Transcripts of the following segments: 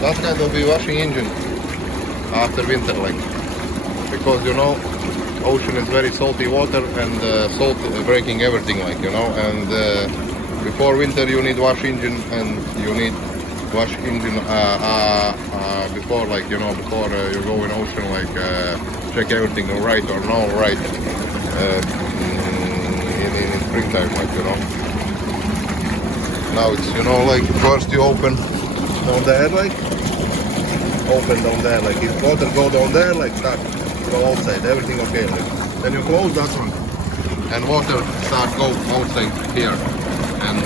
That's kind of be washing engine after winter, like, because you know ocean is very salty water and salt breaking everything, like, you know, and before winter you need wash engine and you need wash engine before, like, you know, before you go in ocean, like check everything right or no right in springtime, like, you know. Now it's, you know, like first you open down there, like open down there, like if water go down there, like start go outside, everything okay, like then you close that one and water start go outside here, and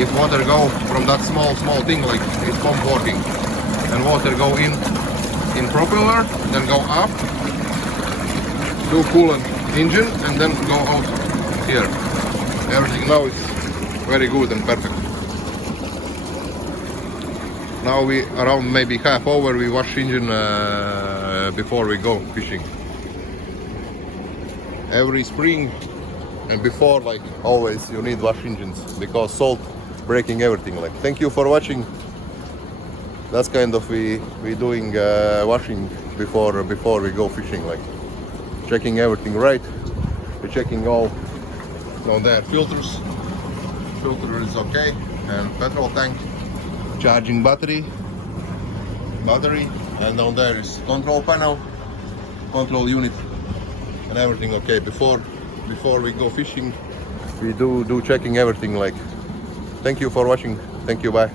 if water go from that small thing, like it's pump working, and water go in propeller, then go up, do coolant engine, and then go out here. Everything now is very good and perfect. Now we around maybe half hour we wash engine before we go fishing. Every spring and before, like always, you need wash engines because salt breaking everything. Like, thank you for watching. That's kind of we doing washing before we go fishing, like checking everything right. We're checking all down there. Filter is okay, and petrol tank, charging battery, and down there is control panel, control unit, and everything okay. Before we go fishing, we do checking everything. Like, thank you for watching. Thank you. Bye.